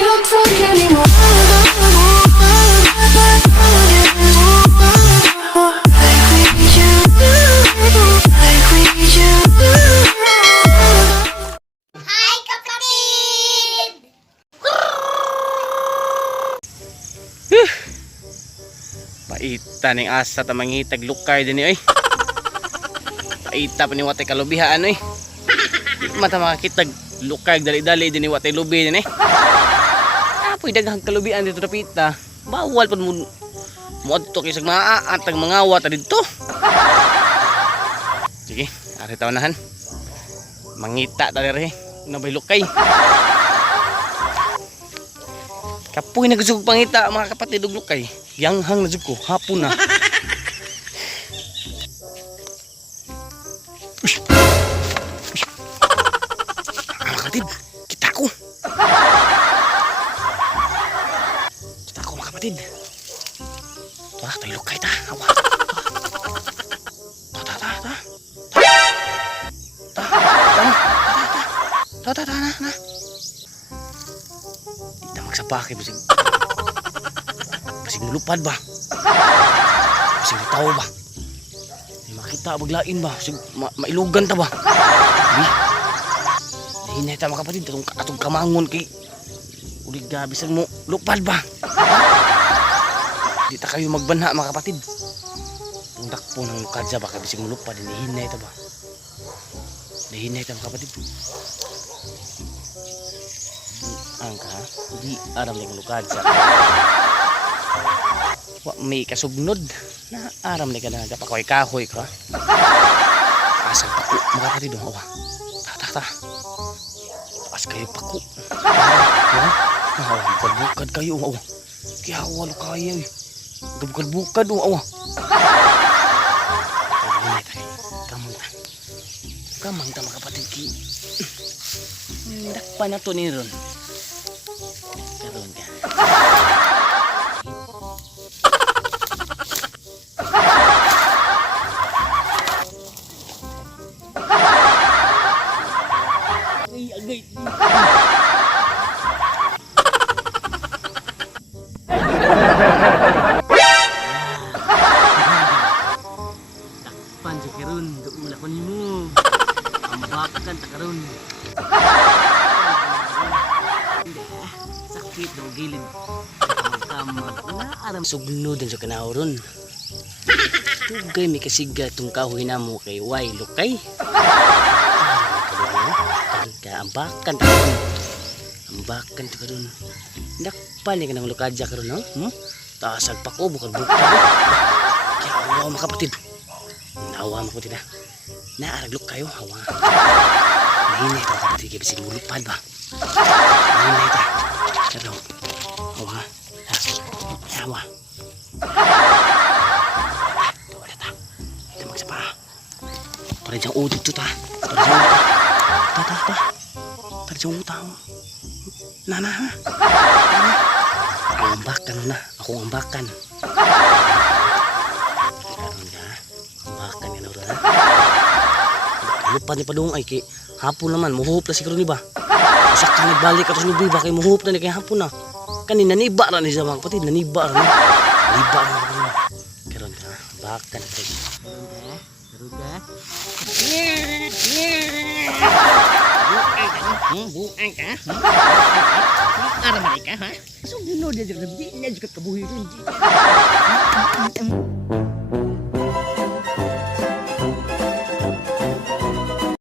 don't talk anymore. Like we used to, like we used to. Hi, kapatid! Paita ning asa ta mangitag lukay din oy. Paita pa ni watay kalubihaan oy. Di mata makakitag lukay dali-dali din ni watay lubi din eh. Apoy daghang kalubihan dito na pita. Bawal pud mo adto kay sag maaatag mangawat didto. Sige, ari taw nahan. Mangita ta diri na bay lukay. Kapoy na gusog pangita mga kapatid og lukay. Yanghang na jud ko hapon na. Mga kapatid, kita ko. Kita ko mga kapatid. Tara, tayo lukay ta. Awa. Na. Di ta magsapake basig mulupad ba? Basig nitaw ba? Di makita baglain ba? Basig mailugan ta ba? Di. Nahinay ta mga kapatid atong kamangon kay ulig gabi sang mo lupad ba? Di ta kayo magbanha mga kapatid. Ang dakpo ng lukadya ba kay basig mulupad nahinay ta ba? Nahinay ta mga kapatid. Angka, di aram lang lukadya. Wa may kasugnod na aram ni ka na kapakoy-kahoy ka. Asal paku mga kapatid dong awa. Ta. Taas kayo paku. Awa, bukad kayo awa. Kaya walo kayo. Bukad awa. Kamang ta mga kapatid ki. Dakpa na to ni ron. Karon ka. Agay. Takpan sa karon, doon ako nimo. Ambakan ta karon. Sakit daw gilid. Kamag na aram sugnod sa kanawron. Tugay mi kasiga tong kahoy namo kay way lukay. Ambakan ta karon. Dakpan ni kanang lukadya karon no? Tasag pa ko bukod bukod. Kaya mga kapatid. Nawa mo kapatid na. Naarag lukay oh hawa. Nahinay ta kapatid kay bisig mulupad ba. Nahinay ta. Pero hawa. Hawa. Wala ta. Ito magsapa. Para diyang udog to ta. Ta. Tarjong utang. Nana. Ambakan na. Ako ambakan. Karon ka. Ambakan yan ora. Lupad ni padung ay kay hapon naman muhup na siguro ni ba. Usak ka nagbalik atos lubi ba kay muhup na ni kay hapon na. Kanina naniba ra ni sa mga kapatid, naniba ra. Naniba ra. Karon ka. Ambakan ka. Karon ka. Buang ka? Ara man ka ha? So gino dia jadi na juga kabuhi rin.